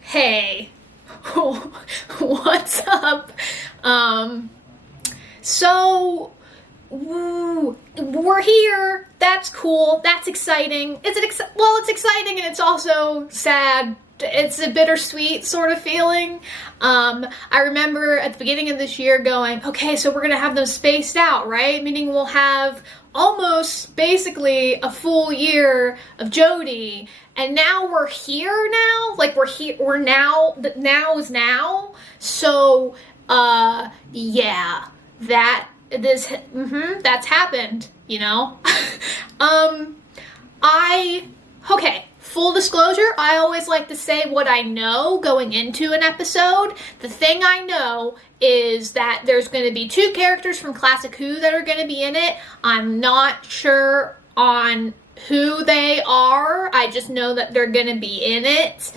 Hey. What's up? So, we're here. That's cool. That's exciting. It's exciting and it's also sad. It's a bittersweet sort of feeling. I remember at the beginning of this year going, okay, so we're gonna have them spaced out, right? Meaning we'll have almost basically a full year of Jodie, and now we're here now. Like we're now is now. So yeah, that's happened, you know. Okay, full disclosure, I always like to say what I know going into an episode. The thing I know is that there's going to be 2 characters from Classic Who that are going to be in it. I'm not sure on who they are. I just know that they're going to be in it.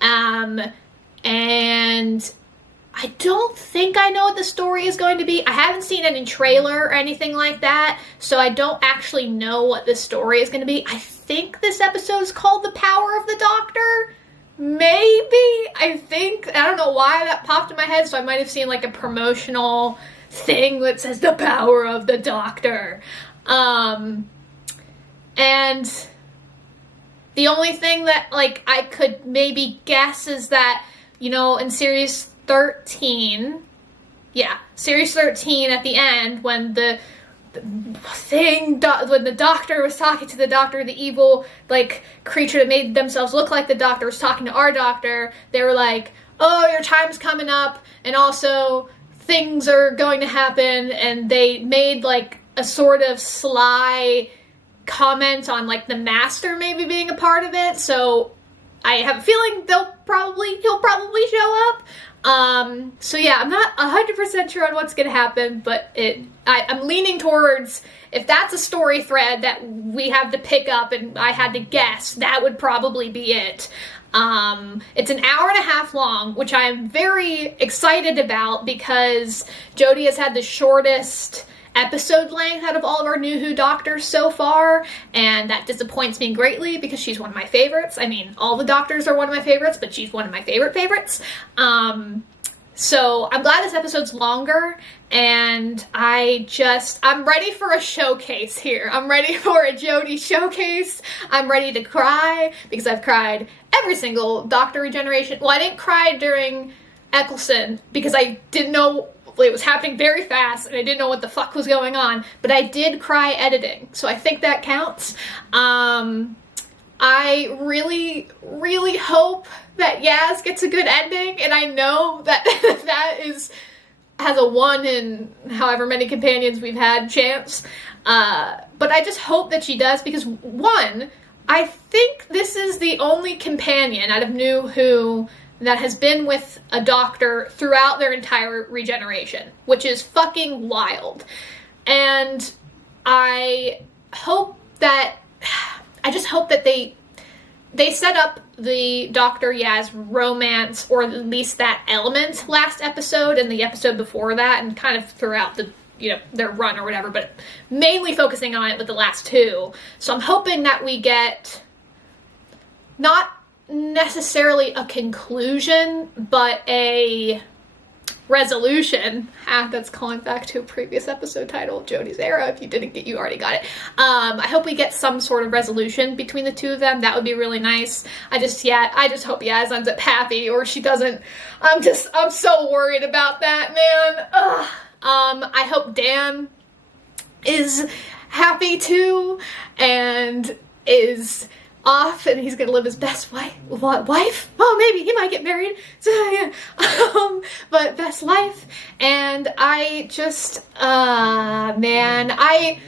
And I don't think I know what the story is going to be. I haven't seen any trailer or anything like that, so I don't actually know what the story is going to be. I think this episode is called The Power of the Doctor. Maybe? I don't know why that popped in my head, so I might have seen like a promotional thing that says The Power of the Doctor. And the only thing that like I could maybe guess is that, you know, in series 13 at the end, when the doctor was talking to the doctor, the evil like creature that made themselves look like the doctor was talking to our doctor, they were like, oh, your time's coming up and also things are going to happen, and they made like a sort of sly comment on like the master maybe being a part of it. So I have a feeling he'll probably show up. So yeah, I'm not 100% sure on what's gonna happen, but I'm leaning towards, if that's a story thread that we have to pick up and I had to guess, that would probably be it. It's an hour and a half long, which I'm very excited about because Jodie has had the shortest episode length out of all of our New Who Doctors so far, and that disappoints me greatly because she's one of my favorites. I mean, all the Doctors are one of my favorites, but she's one of my favorites. So I'm glad this episode's longer, and I'm ready for a showcase here. I'm ready for a Jodie showcase. I'm ready to cry because I've cried every single Doctor regeneration. Well, I didn't cry during Eccleston because I didn't know. It was happening very fast and I didn't know what the fuck was going on, but I did cry editing, so I think that counts. I really, really hope that Yaz gets a good ending, and I know that has a 1 in however many companions we've had chance, but I just hope that she does, because 1, I think this is the only companion out of New Who that has been with a Doctor throughout their entire regeneration, which is fucking wild. And I just hope that they set up the Doctor Yaz romance, or at least that element, last episode and the episode before that, and kind of throughout the, you know, their run or whatever, but mainly focusing on it with the last 2. So I'm hoping that we get not necessarily a conclusion, but a resolution. That's calling back to a previous episode title of Jodie's Era. If you you already got it. I hope we get some sort of resolution between the 2 of them. That would be really nice. I just hope Yaz ends up happy, or she doesn't. I'm so worried about that, man. Ugh. I hope Dan is happy too, and is off, and he's gonna live his best wife? Oh, maybe he might get married. So yeah, but best life. And I just, man, I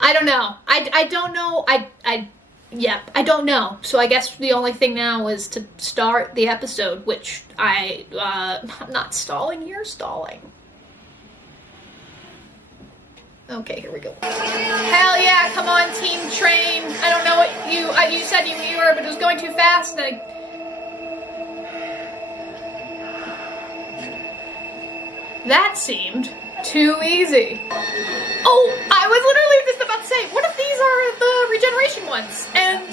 don't know. I don't know. I don't know. So I guess the only thing now is to start the episode, which I'm not stalling. You're stalling. Okay, here we go. Hell yeah, come on, Team Train. I don't know what you said you were, but it was going too fast. And that seemed too easy. Oh, I was literally just about to say, what if these are the regeneration ones? And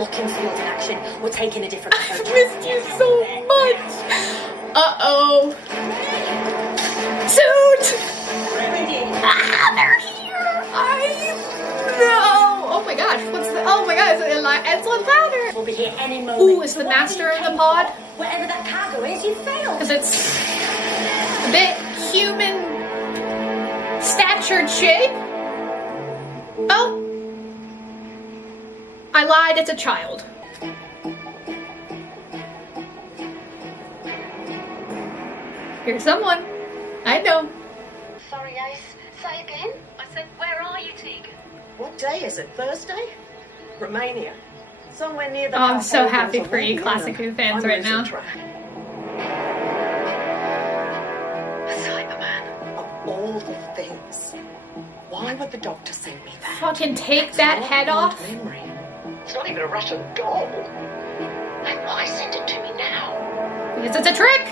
blocking field in action. We're taking a different approach. I missed you so much. Uh-oh. Suit! Ah, they're here. No. Oh my gosh, what's the... Oh my god, it's a ladder. We'll be here any moment. Ooh, is the master in the pod? Whatever that cargo is, you failed. Because it's a bit human statured shape. Oh. I lied, it's a child. Here's someone. I know. Sorry, Ace. Say again? I said, where are you, Tegan? What day is it? Thursday? Romania. Somewhere near the... Oh, I'm so happy for you Classic Who fans right now. Cyberman. Of all the things, why would the doctor send me that? Fucking take that head off. Memory. It's not even a Russian doll. And why send it to me now? Because it's a trick.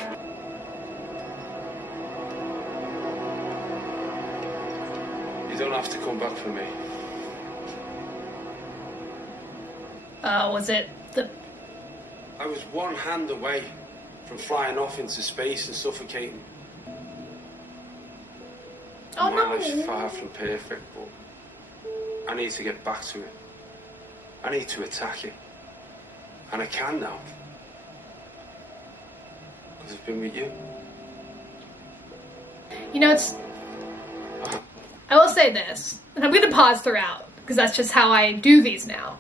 You don't have to come back for me. Was it the... I was one hand away from flying off into space and suffocating. Oh My life's no. far from perfect, but I need to get back to it. I need to attack it. And I can now. Because I've been with you. You know, it's... I will say this, and I'm going to pause throughout, because that's just how I do these now.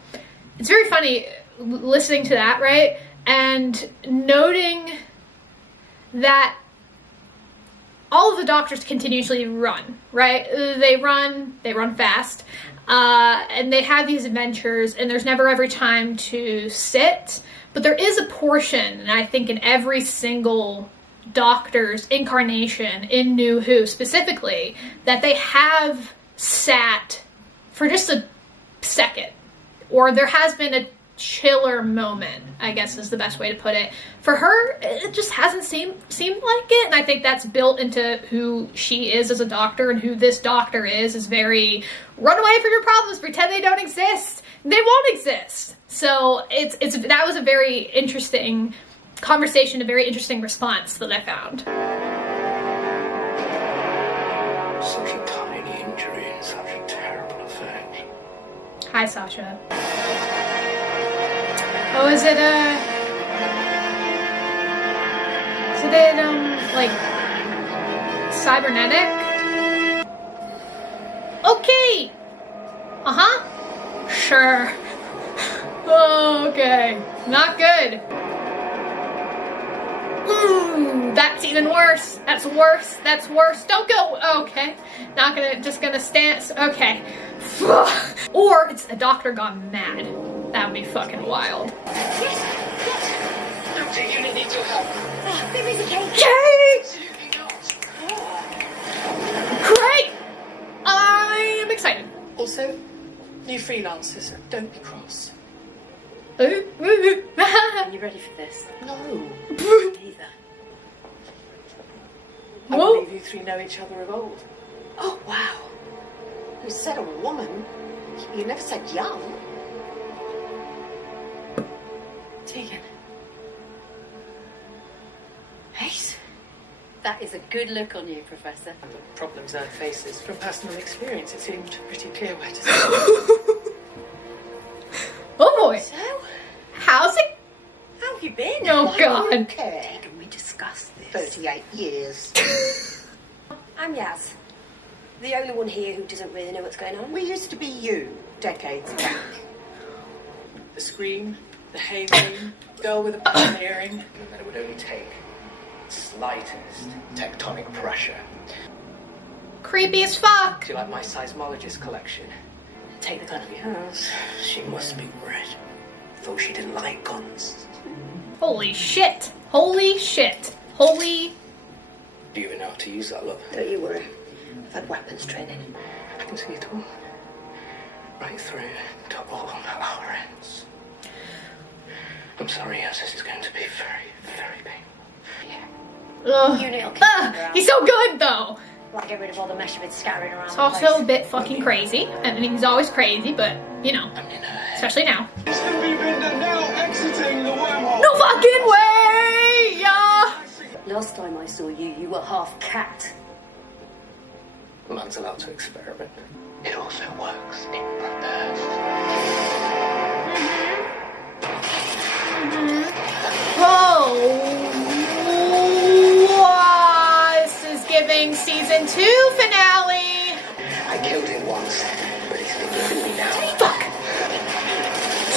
It's very funny listening to that, right? And noting that all of the doctors continuously run, right? They run fast, and they have these adventures, and there's never every time to sit, but there is a portion, and I think in every single doctor's incarnation in New Who specifically, that they have sat for just a second, or there has been a chiller moment, I guess is the best way to put it. For her, it just hasn't seemed like it, and I think that's built into who she is as a doctor, and who this doctor is very run away from your problems, pretend they don't exist, they won't exist. So that was a very interesting conversation, a very interesting response that I found. Such a tiny injury and such a terrible effect. Hi, Sasha. Oh, is it like cybernetic? Okay. Uh-huh. Sure. Okay. Not good. Ooh, that's even worse. That's worse. That's worse. Don't go. Okay. Not gonna, just gonna stand. Okay. Or it's a doctor gone mad. That would be fucking wild. Yes. Doctor, you need your help. Oh, there is a cake. Yay! Great! I am excited. Also, new freelancers, don't be cross. Are you ready for this? No. Neither. I Whoa. believe you three know each other of old. Oh, wow. You said a woman. You never said young. Tegan. Ace? That is a good look on you, Professor. And the problems Earth faces. From personal experience, it seemed pretty clear where to start. Oh boy. So, How's it? how have you been? Oh god. Okay. Tegan, we discussed this. 38 years. I'm Yaz. The only one here who doesn't really know what's going on. We used to be you, decades back. The scream, the haven, girl with a brown earring. That it would only take slightest tectonic pressure. Creepy as fuck. Do you like my seismologist collection? Take the gun. Yes. She must be red. Thought she didn't like guns. Holy shit. Holy shit. Holy... Do you even know how to use that, look? Don't you worry. I've had weapons training. I can see it all. Right through to all our ends. I'm sorry, yes, this is going to be very, very painful. Yeah. Ugh. You little kid. He's so good though. Like, get rid of all the mesh bits scattering around. It's the also a place. bit fucking crazy. I mean, he's always crazy, but, you know, I'm in her head. especially now. It's gonna be and are now exiting the wormhole. No fucking way! Yeah. Last time I saw you, you were half cat. Man's allowed to experiment. It also works in reverse. Oh, wow, this is giving season 2 finale. I killed him once, but he's forgiven me now. Fuck.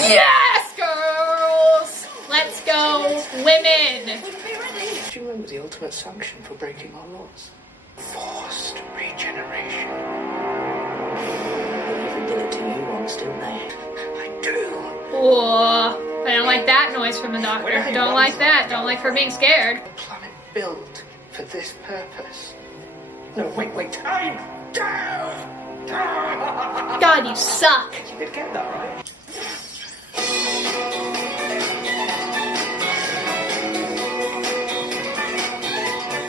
Yes, girls. Let's go, women. Do you remember the ultimate sanction for breaking our laws? Forced regeneration. They even did it to you once, didn't they? I do. Whoa. I don't like that noise from the doctor. I don't like that. Don't like her being scared. A planet built for this purpose. No, wait. I'm down! God, you suck. You did get that right.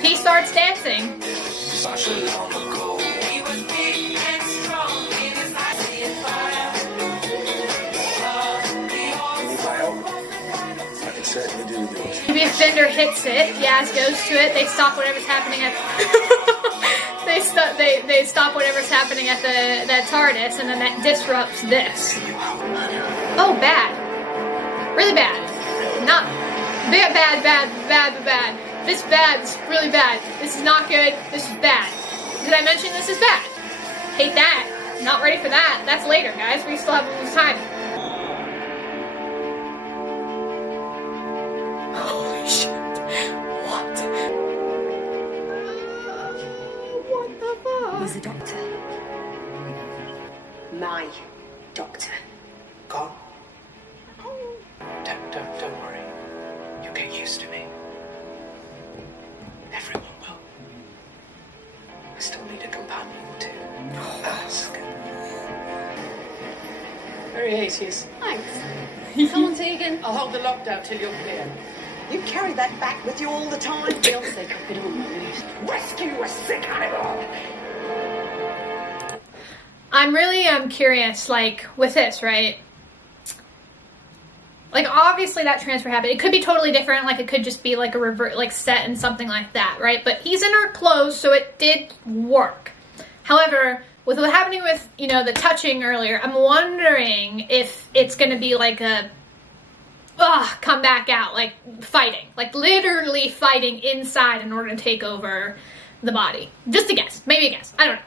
He starts dancing. Such a long ago, he was big and strong in his eyes and fire. Need my help? I can certainly do this. Maybe if Fender hits it, Yaz goes to it, they stop whatever's happening at they stop whatever's happening at the TARDIS, and then that disrupts this. Oh, bad. Really bad. Not bad. This bad's really bad. This is not good. This is bad. Did I mention this is bad? Hate that. Not ready for that. That's later, guys. We still have a little time. Holy shit. What? What the fuck? He's a doctor. My doctor. Gone? Don't worry. You'll get used to me. Everyone will. I still need a companion to ask. Very 80s. Thanks. Come on, Tegan. I'll hold the lockdown till you're clear. You carry that back with you all the time. Beyonce copied all my moves. Rescue a sick animal! I'm really curious, like, with this, right? Like, obviously that transfer happened. It could be totally different. Like, it could just be like a revert, like set in something like that, right? But he's in her clothes, so it did work. However, with what happening with, you know, the touching earlier, I'm wondering if it's going to be like a, come back out, like fighting. Like, literally fighting inside in order to take over the body. Just a guess. Maybe a guess. I don't know.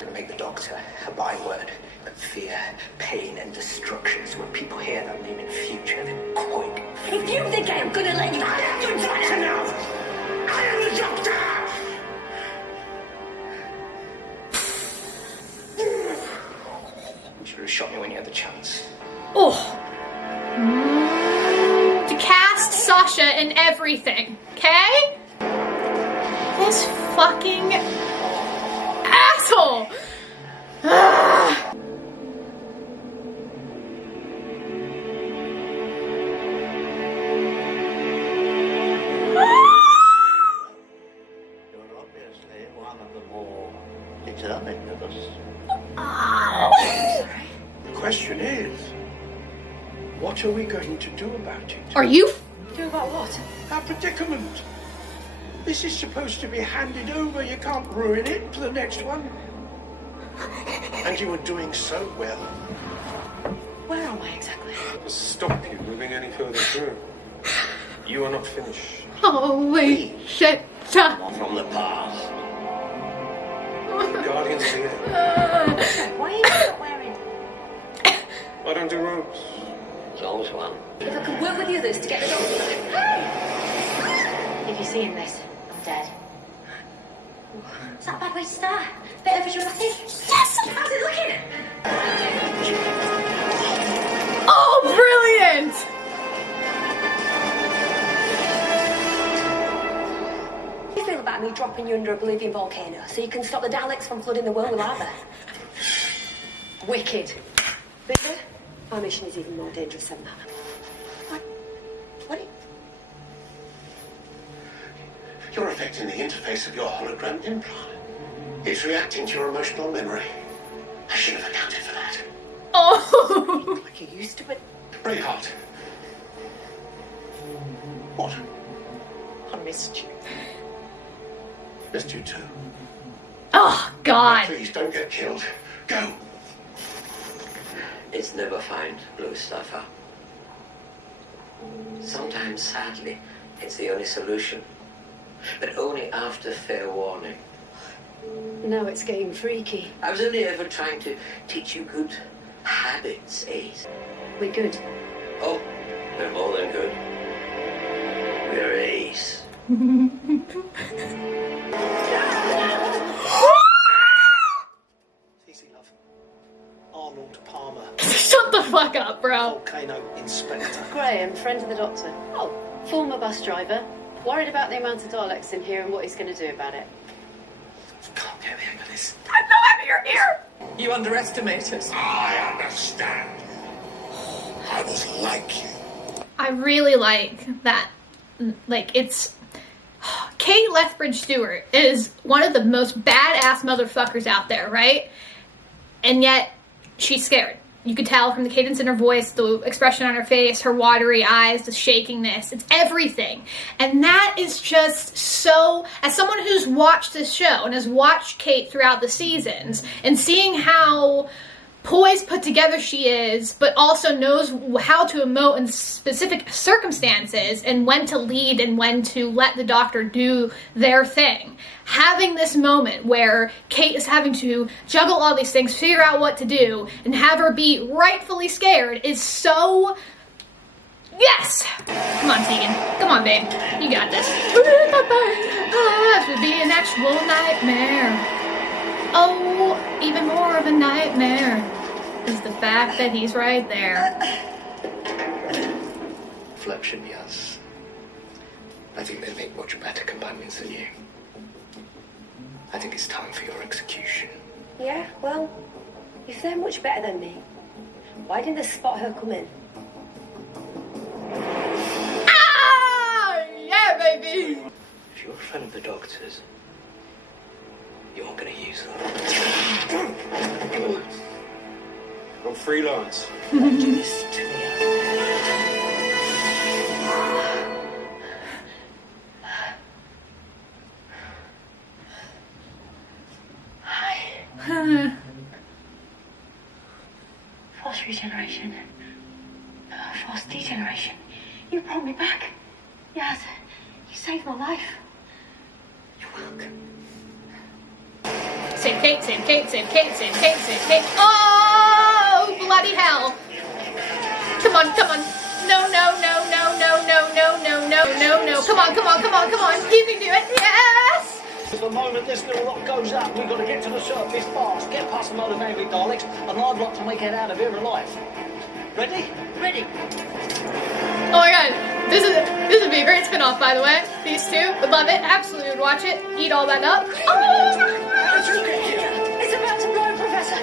Gonna make the doctor a byword. But fear, pain, and destruction. So when people hear that name in future, they quake. If you think I am gonna let you... I am the doctor now! I am the doctor! You should have shot me when you had the chance. Oh. To cast Sasha in everything, okay? This fucking asshole. You're obviously one of the more determined of us. The question is, what are we going to do about it? Are you? Do about what? Our predicament. This is supposed to be handed over. You can't ruin it for the next one. And you were doing so well. Where am I exactly? To stop you moving any further through. You are not finished. Holy shit. Not from the past. Guardians of the Air. Why are you not wearing? I don't do robes. There's always one. If I could work with the others to get the doctor back. If you're seeing this, I'm dead. Is that a bad way to start? Bit over dramatic? Yes! How's it looking? Oh, brilliant! How do you feel about me dropping you under a Bolivian volcano so you can stop the Daleks from flooding the world with lava? Wicked. Bitter? Our mission is even more dangerous than that. What? You're affecting the interface of your hologram implant. It's reacting to your emotional memory. I should have accounted for that. like you used to, but Braveheart. what? I missed you. Missed you too. Oh, God. Please don't get killed. Go. It's never find blue stuff out. Sometimes, sadly, it's the only solution. But only after fair warning. No, it's getting freaky. I was only ever trying to teach you good habits, Ace. We're good. Oh, we're more than good. We're Ace. Easy, love. Arnold Palmer, Shut the fuck up, bro. volcano inspector. Graham, friend of the doctor. Oh, former bus driver. Worried about the amount of Daleks in here and what he's going to do about it. Can't get the hang of this. I'm so happy you're here. You underestimate us. I understand. I was like you. I really like that. Like, it's... Kate Lethbridge Stewart is one of the most badass motherfuckers out there, right? And yet, she's scared. You could tell from the cadence in her voice, the expression on her face, her watery eyes, the shakiness. It's everything. And that is just so... As someone who's watched this show and has watched Kate throughout the seasons, and seeing how poised, put together she is, but also knows how to emote in specific circumstances and when to lead and when to let the doctor do their thing. Having this moment where Kate is having to juggle all these things, figure out what to do, and have her be rightfully scared is so... Yes! Come on, Tegan. Come on, babe. You got this. This would be an actual nightmare. Oh, even more of a nightmare is the fact that he's right there. Reflection, yes. I think they make much better companions than you. I think it's time for your execution. Yeah, well, if they're much better than me, why didn't they spot her come in? Ah! Yeah, baby! If you're a friend of the doctor's, you aren't going to use them. I'm freelance. Do this to me. Force regeneration. Force degeneration. You brought me back. Yes, you saved my life. You're welcome. Save Kate, save Kate, save Kate, save Kate, save Kate. Oh, bloody hell. Come on, come on. No, no, no, no, no, no, no, no, no, no, no. Come on, come on, come on, come on. You can do it. Yes! The moment this little rock goes up, we've got to get to the surface fast, get past the load of angry Daleks, and I'd like to make it out of here alive. Ready? Ready. Oh my god. This would be a great spin-off, by the way. These two would love it. Absolutely would watch it. Eat all that up. Oh! It's about to blow, Professor.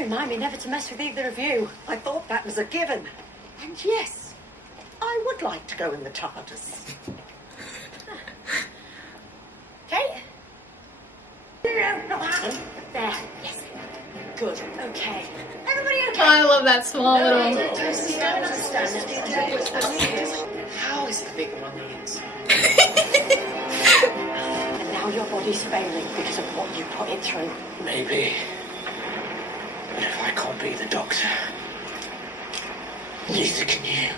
Remind me never to mess with either of you. I thought that was a given. And yes, I would like to go in the TARDIS. Kate? No, not that. There. Yes. Good. Okay. Everybody okay? I love that small little... How is it bigger on the inside? And now your body's failing because of what you put it through. Maybe. But if I can't be the doctor, neither can you.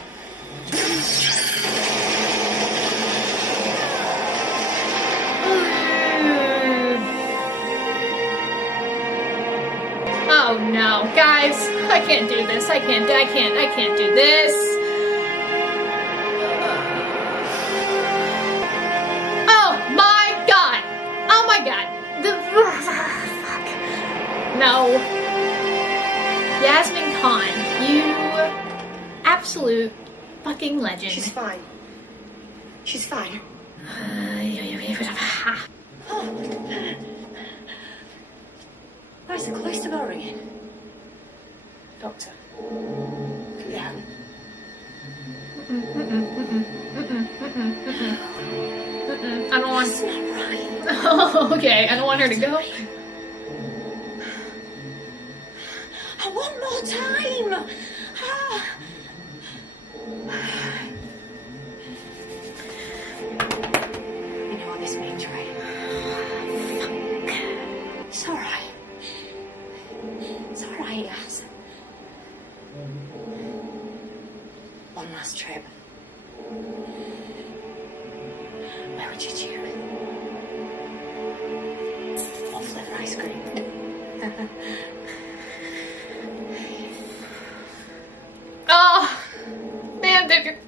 Oh no, guys, I can't do this. I can't do this. Oh my god. Oh my god. Fuck. No. Yasmin Khan, you absolute fucking legend. She's fine. She's fine. Why is the cloister bell ringing? Doctor. Yeah. I don't want... That's not right. Oh, okay, I don't want her to go. I want more the time. Ah. You know what this means, right? It's all right. It's all right, Yaz. One last trip. Where would you choose? Waffle and ice cream. Oh, man, David.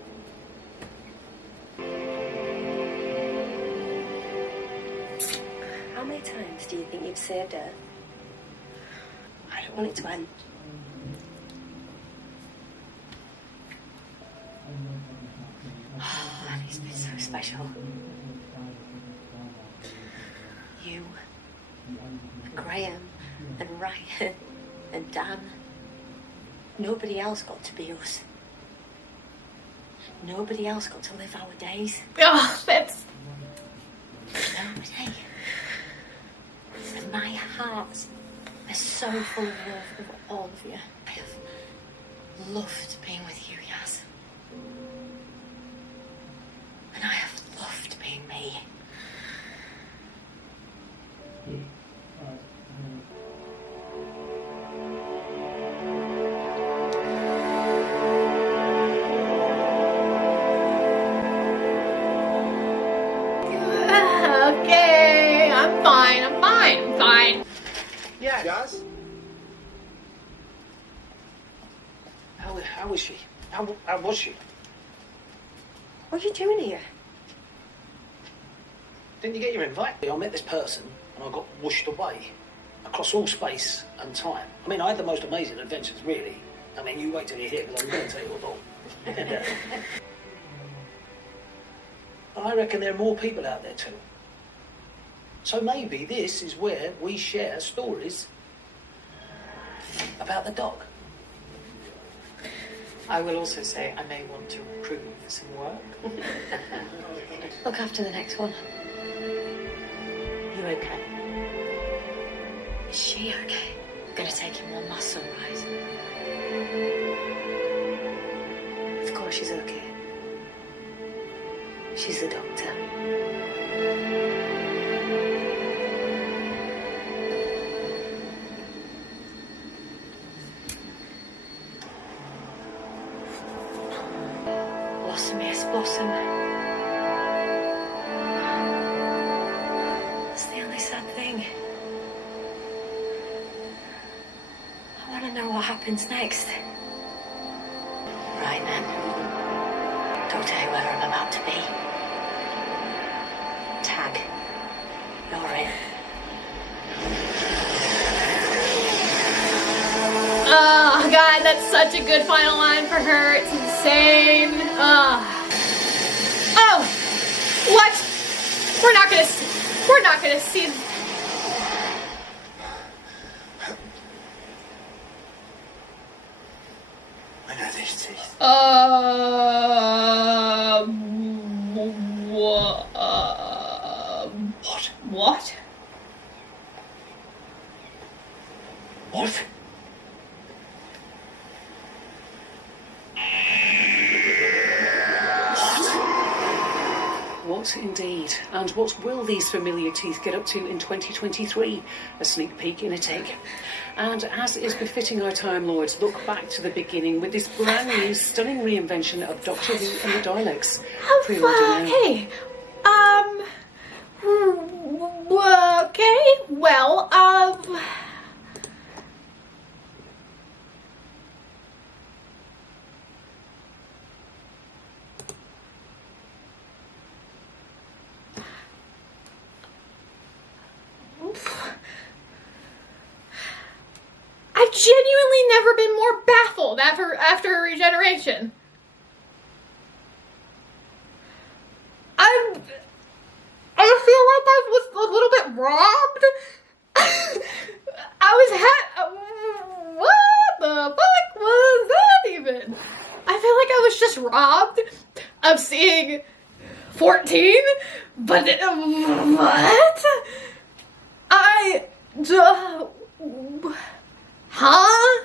How many times do you think you've saved her? I don't want it to end. Oh, and it's been so special. You, and Graham, and Ryan, and Dan. Nobody else got to be us. Nobody else got to live our days. Oh, that's... Nobody. And my heart is so full of love of all of you. I have loved being with you, Yaz. And I have loved being me. Okay, I'm fine. Yeah. Yaz? How is she? How was she? What are you doing here? Didn't you get your invite? I met this person and I got whooshed away across all space and time. I mean, I had the most amazing adventures, really. I mean, you wait till you hear, because I'm going to tell you all. But I reckon there are more people out there too. So maybe this is where we share stories about the dog. I will also say I may want to recruit for some work. Look after the next one. You okay? Is she okay? I'm gonna take him one last sunrise. Of course she's okay. She's the doctor. Blossom, yes, blossom. That's the only sad thing. I want to know what happens next. Right then. Doctor whoever I'm about to be. Tag. You're in. Oh, God, that's such a good final line for her. It's insane. Oh. What? We're not gonna see. When are these teeth? What? What? What indeed? And what will these familiar teeth get up to in 2023? A sneak peek in a tick. And as is befitting our Time Lords, look back to the beginning with this brand new, stunning reinvention of Doctor Who and the Daleks. Pre-order now. Hey, okay, well, I've genuinely never been more baffled after regeneration. I feel like I was a little bit robbed. What the fuck was that even? I feel like I was just robbed of seeing 14, but what? Huh?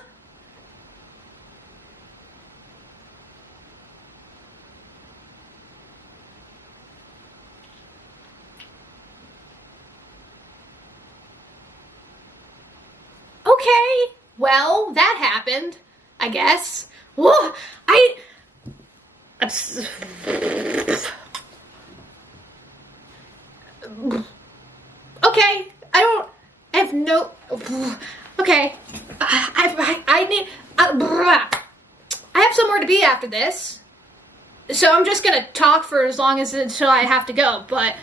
Okay, well, that happened, I guess. Whoa, okay, I have no, okay, I have somewhere to be after this, so I'm just gonna talk for as long as until I have to go, but,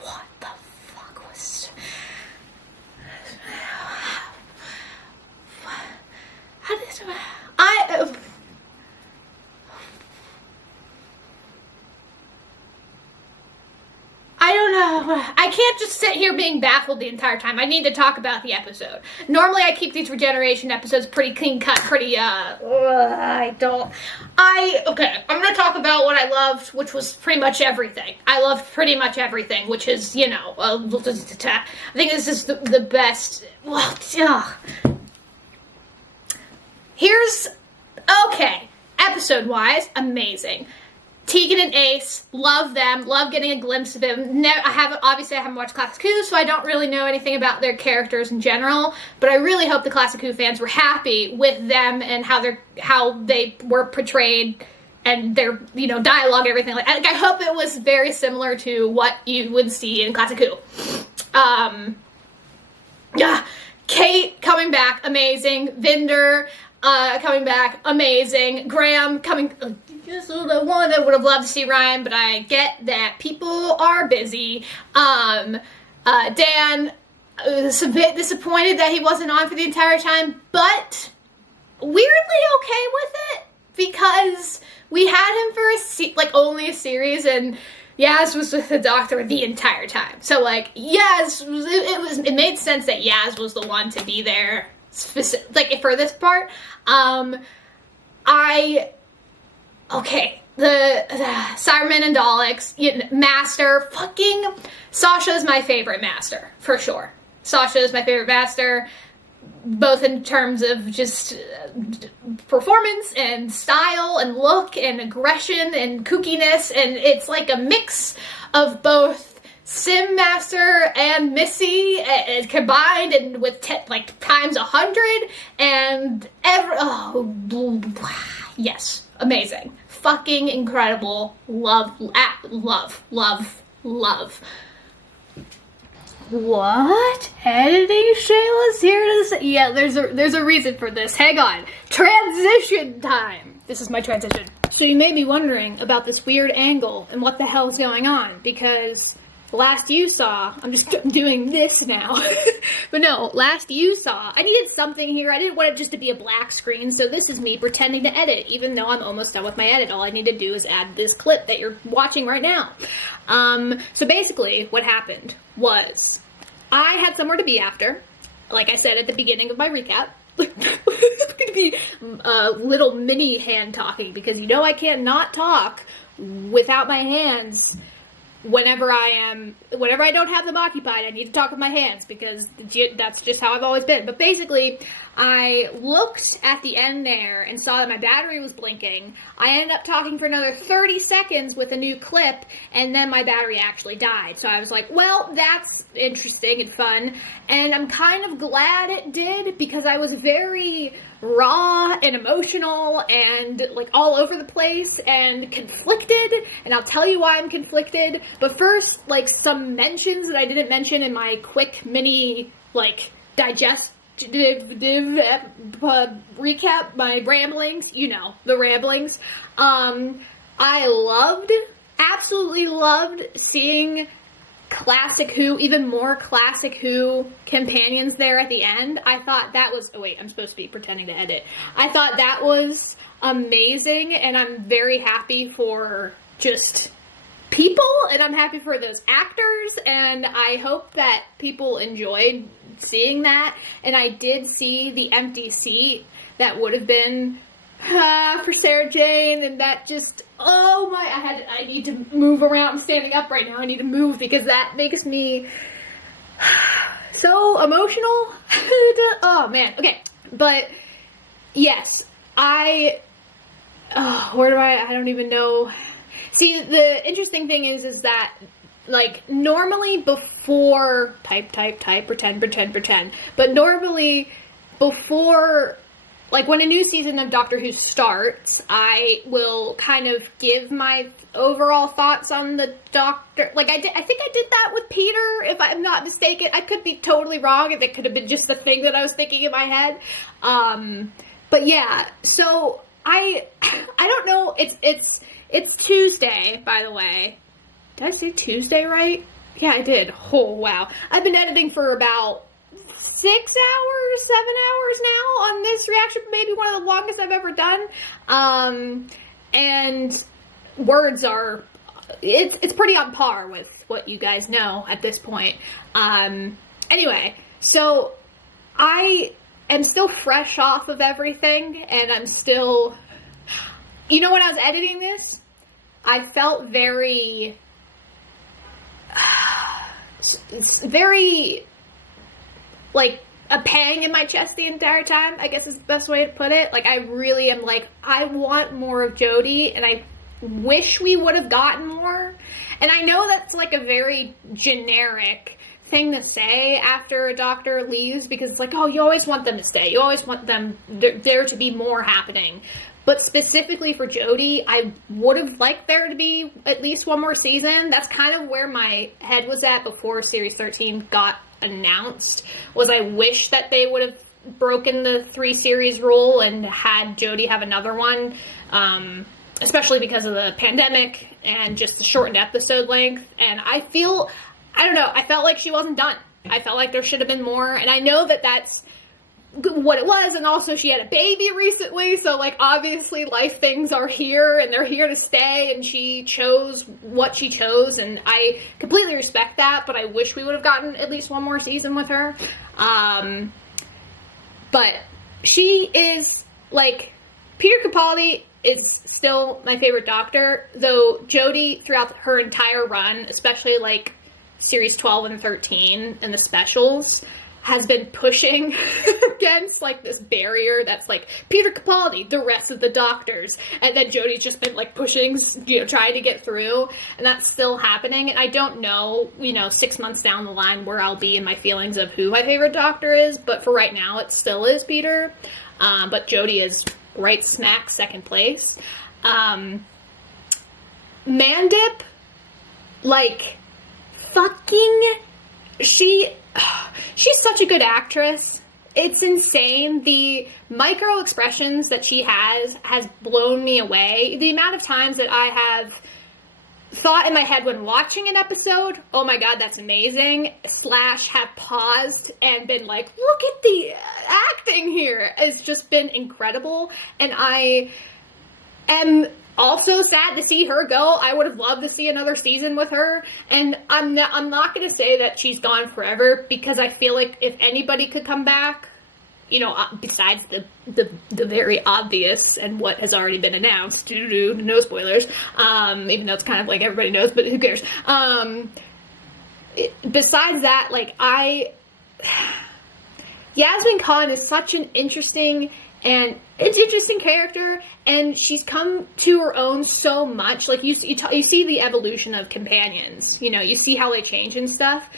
what the fuck was, how did, I don't know. I can't just sit here being baffled the entire time. I need to talk about the episode. Normally I keep these regeneration episodes pretty clean cut, pretty, okay, I'm gonna talk about what I loved, which was pretty much everything. I loved pretty much everything, which is, you know, I think this is the best, here's, okay, episode-wise, amazing. Tegan and Ace, love them, love getting a glimpse of them. I haven't watched Classic Who, so I don't really know anything about their characters in general, but I really hope the Classic Who fans were happy with them and how they were portrayed and their, you know, dialogue, everything like that. I hope it was very similar to what you would see in Classic Who. Yeah, Kate coming back, amazing. Vinder coming back, amazing. Graham coming, this is the one I would have loved to see Ryan, but I get that people are busy. Dan, was a bit disappointed that he wasn't on for the entire time, but weirdly okay with it, because we had him for only a series, and Yaz was with the doctor the entire time. So like, Yaz, it made sense that Yaz was the one to be there, for this part. Okay, the Cybermen and Daleks, Master, fucking Sasha's my favorite Master, for sure. Sasha is my favorite Master, both in terms of just performance and style and look and aggression and kookiness, and it's like a mix of both Sim Master and Missy combined, and with times 100, and yes, amazing, fucking incredible, love. What? Editing Shayla's here to say? Yeah, there's a reason for this. Hang on. Transition time. This is my transition. So you may be wondering about this weird angle and what the hell's going on, because last you saw, I'm doing this now, but no, last you saw, I needed something here. I didn't want it just to be a black screen, so this is me pretending to edit, even though I'm almost done with my edit. All I need to do is add this clip that you're watching right now. So basically, what happened was, I had somewhere to be after, like I said at the beginning of my recap. It's going to be a little mini hand talking, because you know I can't not talk without my hands. Whenever I don't have them occupied, I need to talk with my hands, because that's just how I've always been. But basically, I looked at the end there and saw that my battery was blinking. I ended up talking for another 30 seconds with a new clip, and then my battery actually died. So I was like, well, that's interesting and fun. And I'm kind of glad it did, because I was very raw and emotional and all over the place and conflicted, and I'll tell you why I'm conflicted. But first, some mentions that I didn't mention in my quick mini digestive recap, my ramblings, the ramblings. I absolutely loved seeing Classic Who, even more Classic Who companions there at the end. I thought that was, oh wait, I'm supposed to be pretending to edit. I thought that was amazing, and I'm very happy for just people, and I'm happy for those actors, and I hope that people enjoyed seeing that. And I did see the empty seat that would have been for Sarah Jane, and that just, oh my, I need to move around. I'm standing up right now. I need to move, because that makes me so emotional. Oh man, okay. But yes, I don't even know. See, the interesting thing is that like, normally before, type, pretend, but normally before, like, when a new season of Doctor Who starts, I will kind of give my overall thoughts on the Doctor. Like, I think I did that with Peter, if I'm not mistaken. I could be totally wrong, if it could have been just the thing that I was thinking in my head. But yeah, so I don't know, it's Tuesday, by the way. Did I say Tuesday right? Yeah, I did. Oh, wow. I've been editing for about 6 hours, 7 hours now on this reaction, maybe one of the longest I've ever done. And words are, it's pretty on par with what you guys know at this point. Anyway, so I am still fresh off of everything, and I'm still, you know, when I was editing this, I felt very, like, a pang in my chest the entire time, I guess is the best way to put it. Like, I really am like, I want more of Jodie, and I wish we would have gotten more. And I know that's, like, a very generic thing to say after a Doctor leaves, because it's like, oh, you always want them to stay. You always want them, there to be more happening. But specifically for Jodie, I would have liked there to be at least one more season. That's kind of where my head was at before Series 13 got announced, was I wish that they would have broken the 3-series rule and had Jodie have another one, especially because of the pandemic and just the shortened episode length. And I felt like she wasn't done. I felt like there should have been more, and I know that that's what it was, and also she had a baby recently, so, like, obviously life things are here, and they're here to stay, and she chose what she chose, and I completely respect that, but I wish we would have gotten at least one more season with her. But she is, like, Peter Capaldi is still my favorite Doctor, though Jodie, throughout her entire run, especially, like, Series 12 and 13 and the specials, has been pushing against, like, this barrier that's, like, Peter Capaldi, the rest of the Doctors, and then Jodie's just been, like, pushing, you know, trying to get through, and that's still happening, and I don't know, you know, 6 months down the line where I'll be in my feelings of who my favorite Doctor is, but for right now, it still is Peter, but Jodie is right smack second place. Mandip, like, fucking, she's such a good actress. It's insane. The micro expressions that she has blown me away. The amount of times that I have thought in my head when watching an episode, oh my god, that's amazing, / have paused and been like, look at the acting here. It's just been incredible. And I am also sad to see her go. I would have loved to see another season with her, and I'm not going to say that she's gone forever, because I feel like if anybody could come back, you know, besides the very obvious and what has already been announced, no spoilers, even though it's kind of like everybody knows, but who cares? Besides that, like, Yasmin Khan is such an interesting character, and she's come to her own so much. Like, you see the evolution of companions, you know, you see how they change and stuff.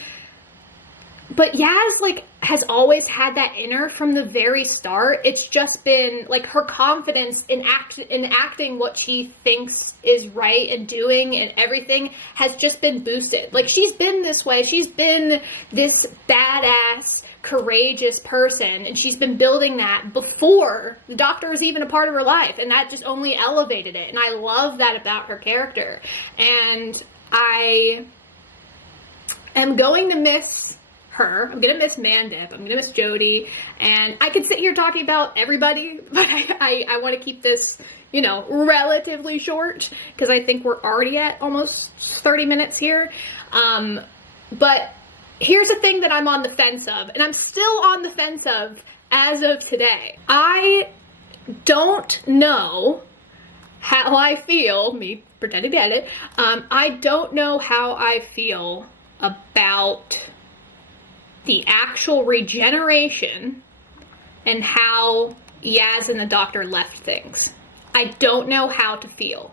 But Yaz, like, has always had that in her from the very start. It's just been, like, her confidence in acting what she thinks is right and doing and everything has just been boosted. Like, she's been this way. She's been this badass, courageous person, and she's been building that before the Doctor was even a part of her life, and that just only elevated it. And I love that about her character. And I am going to miss her. I'm gonna miss Mandip. I'm gonna miss Jodie. And I could sit here talking about everybody, but I want to keep this, you know, relatively short, because I think we're already at almost 30 minutes here. But here's the thing that I'm on the fence of, and I'm still on the fence of as of today. I don't know how I feel, me pretending to edit, I don't know how I feel about the actual regeneration and how Yaz and the Doctor left things. I don't know how to feel.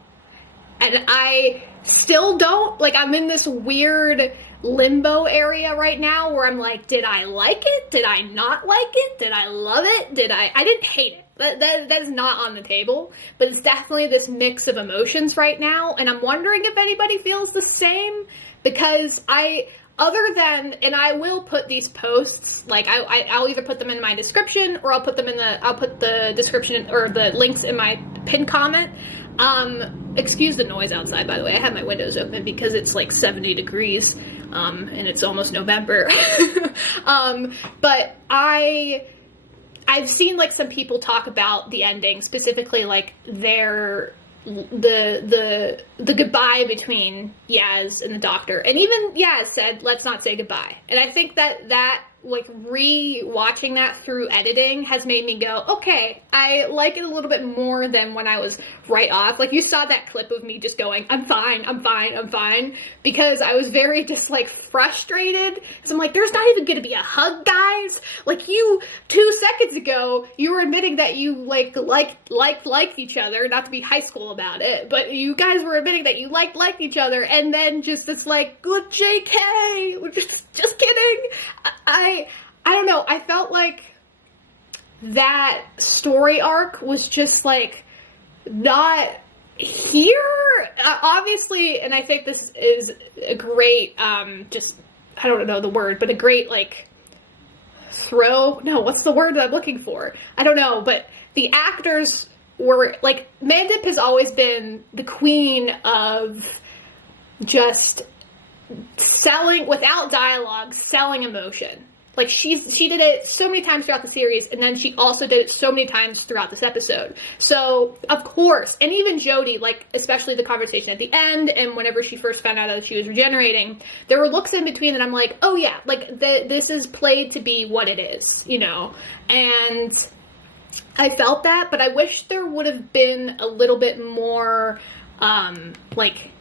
And I still don't, like, I'm in this weird limbo area right now where I'm like, did I like it? Did I not like it? Did I love it? I didn't hate it. That is not on the table, but it's definitely this mix of emotions right now, and I'm wondering if anybody feels the same, because other than, and I will put these posts, like, I'll either put them in my description, or I'll put the description, or the links in my pinned comment. Excuse the noise outside, by the way. I have my windows open because it's like 70 degrees, and it's almost November. But I've seen, like, some people talk about the ending, specifically, like, the goodbye between Yaz and the Doctor. And even Yaz said, let's not say goodbye. And I think that like, re-watching that through editing has made me go, okay, I like it a little bit more than when I was right off. Like, you saw that clip of me just going, I'm fine, I'm fine, I'm fine, because I was very just, like, frustrated. So I'm like, there's not even gonna be a hug, guys. Like, you, 2 seconds ago, you were admitting that you, liked each other, not to be high school about it, but you guys were admitting that you liked each other, and then just, it's like, good JK, we're just kidding. I don't know, I felt like that story arc was just, like, not here, obviously, and I think this is a great, just, I don't know the word, but a great, like, what's the word that I'm looking for? I don't know, but the actors were, like, Mandip has always been the queen of just selling, without dialogue, selling emotion. Like, she did it so many times throughout the series, and then she also did it so many times throughout this episode. So, of course, and even Jodie, like, especially the conversation at the end, and whenever she first found out that she was regenerating, there were looks in between that I'm like, oh yeah, like, this is played to be what it is, you know? And I felt that, but I wish there would have been a little bit more, like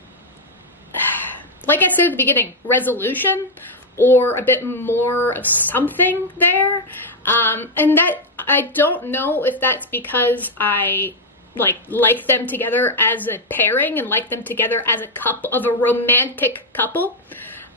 I said at the beginning, resolution, or a bit more of something there, and that, I don't know if that's because I, like them together as a pairing, and like them together as a couple, of a romantic couple,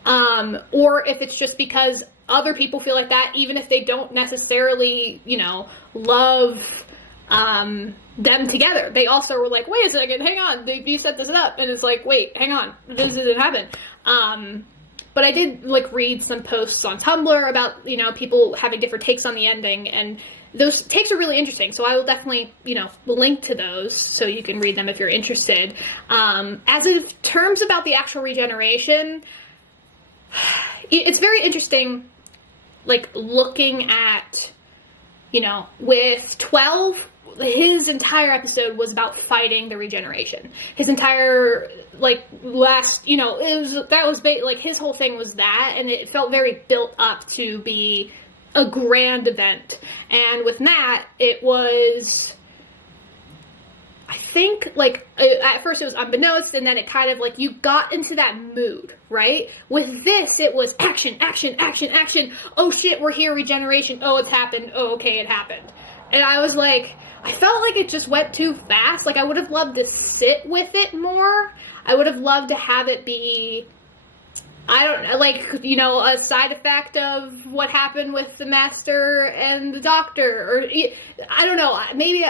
or if it's just because other people feel like that, even if they don't necessarily, you know, love, them together. They also were like, wait a second, hang on, you set this up, and it's like, wait, hang on, this didn't happen. But I did, like, read some posts on Tumblr about, you know, people having different takes on the ending, and those takes are really interesting, so I will definitely, you know, link to those so you can read them if you're interested. As of terms about the actual regeneration, it's very interesting, like, looking at, you know, with 12, his entire episode was about fighting the regeneration. His entire, like, last, you know, like, his whole thing was that, and it felt very built up to be a grand event. And with Matt, it was, I think, like, at first it was unbeknownst, and then it kind of, like, you got into that mood, right? With this, it was action, action, action, action. Oh shit, we're here, regeneration. Oh, it's happened. Oh, okay, it happened. And I was like, I felt like it just went too fast. Like, I would have loved to sit with it more. I would have loved to have it be, I don't know, like, you know, a side effect of what happened with the Master and the Doctor, or, I don't know, maybe,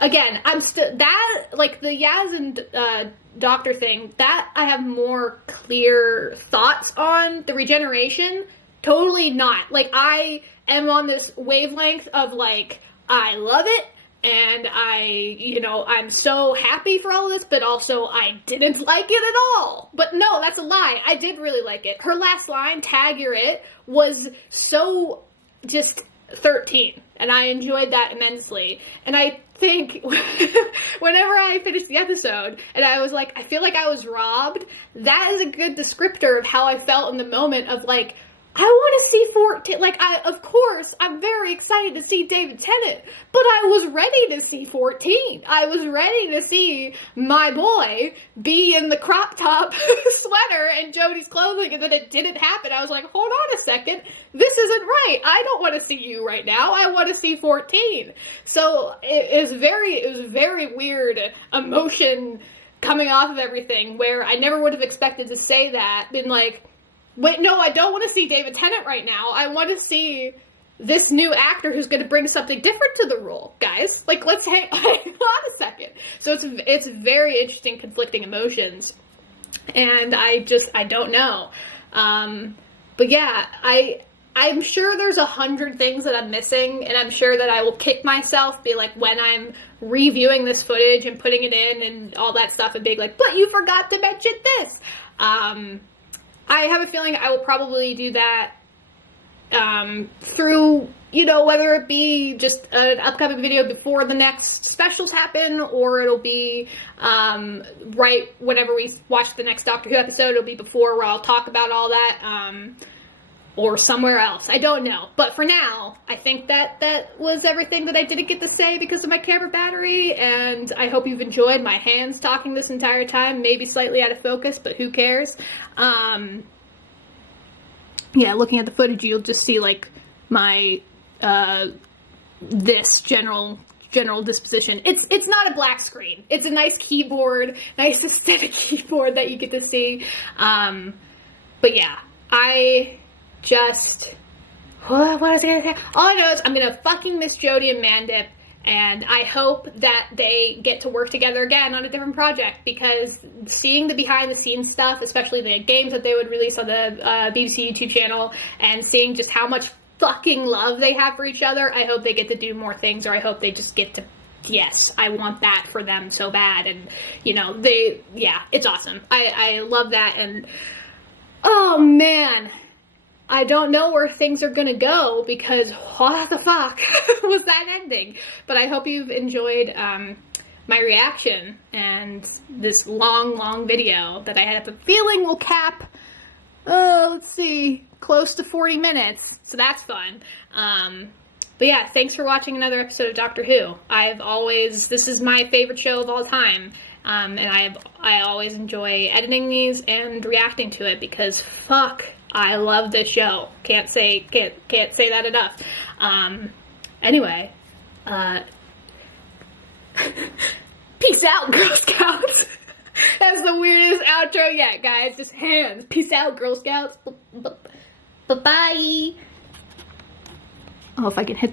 again, I'm still, that, like, the Yaz and Doctor thing, that I have more clear thoughts on. The regeneration, totally not. Like, I am on this wavelength of, like, I love it, and I'm so happy for all of this, but also I didn't like it at all. But no, that's a lie. I did really like it. Her last line, tag you're it, was so just 13, and I enjoyed that immensely. And I think whenever I finished the episode, and I was like, I feel like I was robbed, that is a good descriptor of how I felt in the moment of, like, I want to see 14, like, of course, I'm very excited to see David Tennant, but I was ready to see 14. I was ready to see my boy be in the crop top sweater and Jodie's clothing, and then it didn't happen. I was like, hold on a second, this isn't right. I don't want to see you right now. I want to see 14. So it was very weird emotion coming off of everything, where I never would have expected to say that, been like, wait, no, I don't want to see David Tennant right now. I want to see this new actor who's going to bring something different to the role, guys. Like, let's hang on a second. So it's very interesting, conflicting emotions. And I don't know. But yeah, I'm sure there's 100 things that I'm missing, and I'm sure that I will kick myself, be like, when I'm reviewing this footage and putting it in and all that stuff, and being like, but you forgot to mention this. I have a feeling I will probably do that through, you know, whether it be just an upcoming video before the next specials happen, or it'll be right whenever we watch the next Doctor Who episode, it'll be before, where I'll talk about all that, or somewhere else. I don't know. But for now, I think that was everything that I didn't get to say because of my camera battery, and I hope you've enjoyed my hands talking this entire time, maybe slightly out of focus, but who cares? Yeah, looking at the footage, you'll just see, like, my, this general disposition. It's not a black screen. It's a nice keyboard, nice aesthetic keyboard that you get to see. But yeah, I just, what was I gonna say? All I know is I'm gonna fucking miss Jodie and Mandip, and I hope that they get to work together again on a different project, because seeing the behind-the-scenes stuff, especially the games that they would release on the BBC YouTube channel, and seeing just how much fucking love they have for each other, I hope they get to do more things, or I hope they just get to, yes, I want that for them so bad, and, you know, yeah, it's awesome. I love that, and, oh man, I don't know where things are gonna go, because what the fuck was that ending? But I hope you've enjoyed my reaction and this long video that I have a feeling will cap, let's see, close to 40 minutes. So that's fun. But yeah, thanks for watching another episode of Doctor Who. This is my favorite show of all time. And I always enjoy editing these and reacting to it, because fuck, I love this show. Can't say that enough. Anyway, peace out, Girl Scouts. That's the weirdest outro yet, guys. Just hands. Peace out, Girl Scouts. Bye-bye. Oh, if I can hit the